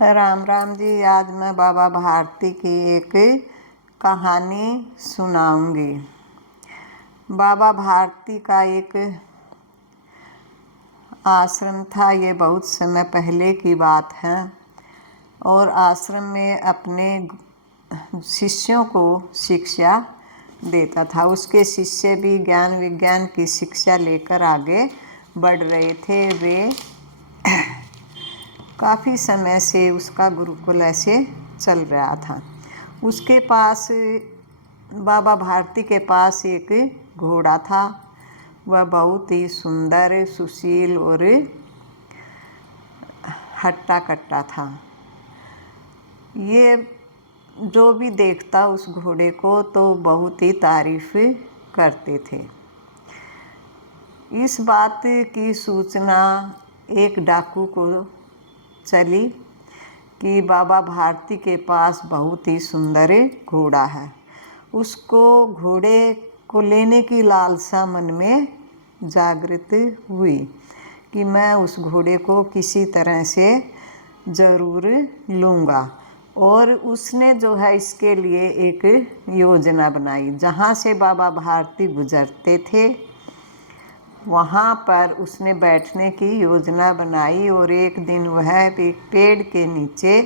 राम राम जी। आज मैं बाबा भारती की एक कहानी सुनाऊंगी। बाबा भारती का एक आश्रम था। ये बहुत समय पहले की बात है और आश्रम में अपने शिष्यों को शिक्षा देता था। उसके शिष्य भी ज्ञान विज्ञान की शिक्षा लेकर आगे बढ़ रहे थे। वे काफ़ी समय से उसका गुरुकुल ऐसे चल रहा था। उसके पास बाबा भारती के पास एक घोड़ा था। वह बहुत ही सुंदर, सुशील और हट्टा कट्टा था। ये जो भी देखता उस घोड़े को तो बहुत ही तारीफ करते थे। इस बात की सूचना एक डाकू को चली कि बाबा भारती के पास बहुत ही सुंदर घोड़ा है। उसको घोड़े को लेने की लालसा मन में जागृत हुई कि मैं उस घोड़े को किसी तरह से ज़रूर लूँगा। और उसने जो है इसके लिए एक योजना बनाई। जहाँ से बाबा भारती गुजरते थे वहाँ पर उसने बैठने की योजना बनाई और एक दिन वह एक पेड़ के नीचे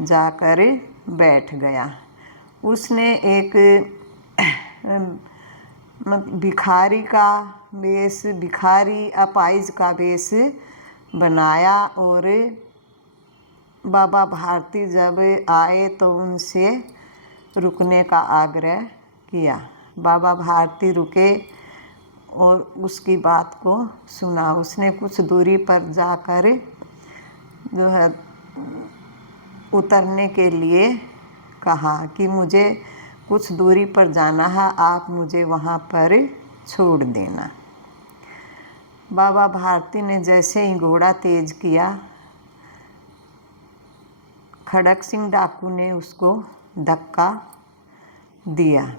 जाकर बैठ गया। उसने एक भिखारी का वेश, भिखारी अपाहिज का वेश बनाया और बाबा भारती जब आए तो उनसे रुकने का आग्रह किया। बाबा भारती रुके और उसकी बात को सुना। उसने कुछ दूरी पर जाकर जो है उतरने के लिए कहा कि मुझे कुछ दूरी पर जाना है, आप मुझे वहाँ पर छोड़ देना। बाबा भारती ने जैसे ही घोड़ा तेज किया, खड़क सिंह डाकू ने उसको धक्का दिया।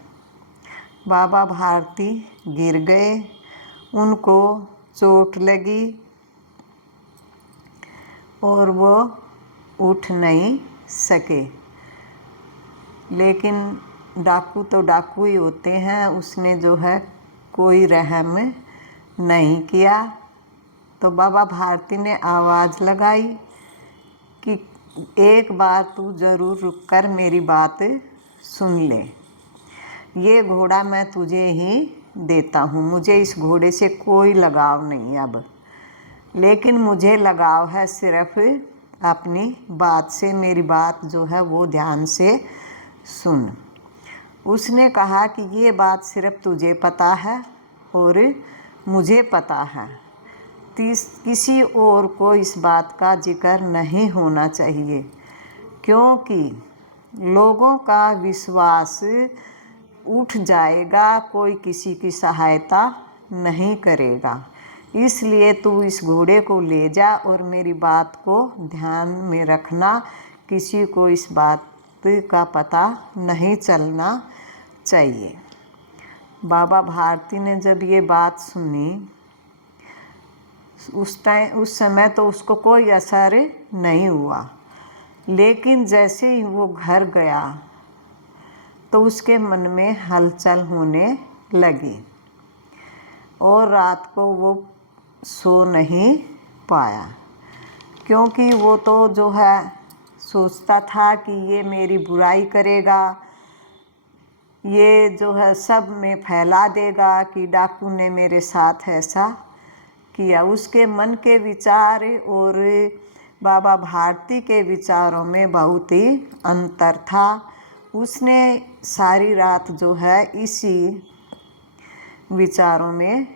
बाबा भारती गिर गए, उनको चोट लगी और वो उठ नहीं सके। लेकिन डाकू तो डाकू ही होते हैं, उसने जो है कोई रहम नहीं किया। तो बाबा भारती ने आवाज़ लगाई कि एक बार तू ज़रूर रुक कर मेरी बात सुन ले। ये घोड़ा मैं तुझे ही देता हूँ। मुझे इस घोड़े से कोई लगाव नहीं अब, लेकिन मुझे लगाव है सिर्फ अपनी बात से। मेरी बात जो है वो ध्यान से सुन। उसने कहा कि ये बात सिर्फ तुझे पता है और मुझे पता है। किसी और को इस बात का जिक्र नहीं होना चाहिए, क्योंकि लोगों का विश्वास उठ जाएगा, कोई किसी की सहायता नहीं करेगा। इसलिए तू इस घोड़े को ले जा और मेरी बात को ध्यान में रखना। किसी को इस बात का पता नहीं चलना चाहिए। बाबा भारती ने जब ये बात सुनी, उस समय तो उसको कोई असर नहीं हुआ, लेकिन जैसे ही वो घर गया तो उसके मन में हलचल होने लगी और रात को वो सो नहीं पाया, क्योंकि वो तो जो है सोचता था कि ये मेरी बुराई करेगा, ये जो है सब में फैला देगा कि डाकू ने मेरे साथ ऐसा किया। उसके मन के विचार और बाबा भारती के विचारों में बहुत ही अंतर था। उसने सारी रात जो है इसी विचारों में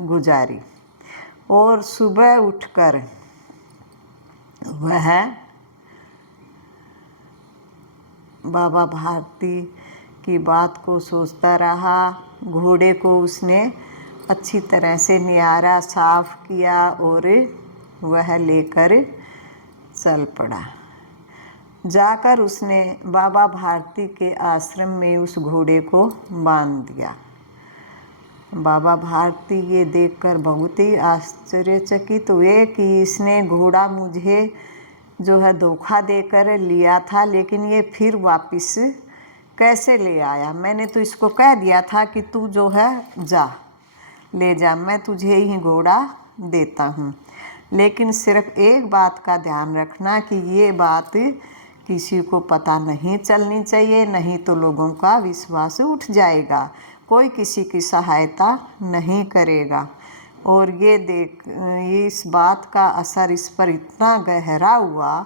गुजारी और सुबह उठकर वह बाबा भारती की बात को सोचता रहा। घोड़े को उसने अच्छी तरह से नियारा, साफ किया और वह लेकर चल पड़ा। जाकर उसने बाबा भारती के आश्रम में उस घोड़े को बांध दिया। बाबा भारती ये देखकर बहुत ही आश्चर्यचकित हुए कि इसने घोड़ा मुझे जो है धोखा देकर लिया था, लेकिन ये फिर वापस कैसे ले आया। मैंने तो इसको कह दिया था कि तू जो है जा, ले जा, मैं तुझे ही घोड़ा देता हूँ, लेकिन सिर्फ एक बात का ध्यान रखना कि ये बात किसी को पता नहीं चलनी चाहिए, नहीं तो लोगों का विश्वास उठ जाएगा, कोई किसी की सहायता नहीं करेगा। और ये इस बात का असर इस पर इतना गहरा हुआ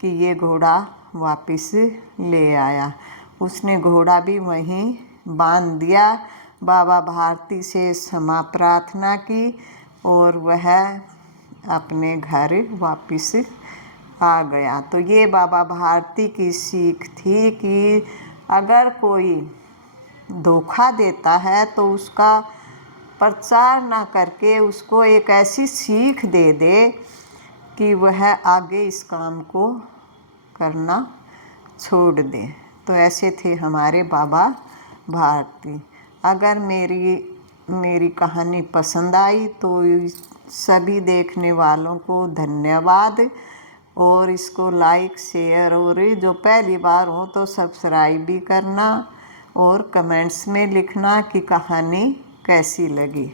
कि ये घोड़ा वापस ले आया। उसने घोड़ा भी वहीं बांध दिया, बाबा भारती से क्षमा प्रार्थना की और वह अपने घर वापस आ गया। तो ये बाबा भारती की सीख थी कि अगर कोई धोखा देता है तो उसका प्रचार ना करके उसको एक ऐसी सीख दे दे कि वह आगे इस काम को करना छोड़ दे। तो ऐसे थे हमारे बाबा भारती। अगर मेरी कहानी पसंद आई तो सभी देखने वालों को धन्यवाद, और इसको लाइक शेयर, और जो पहली बार हो तो सब्सक्राइब भी करना, और कमेंट्स में लिखना कि कहानी कैसी लगी।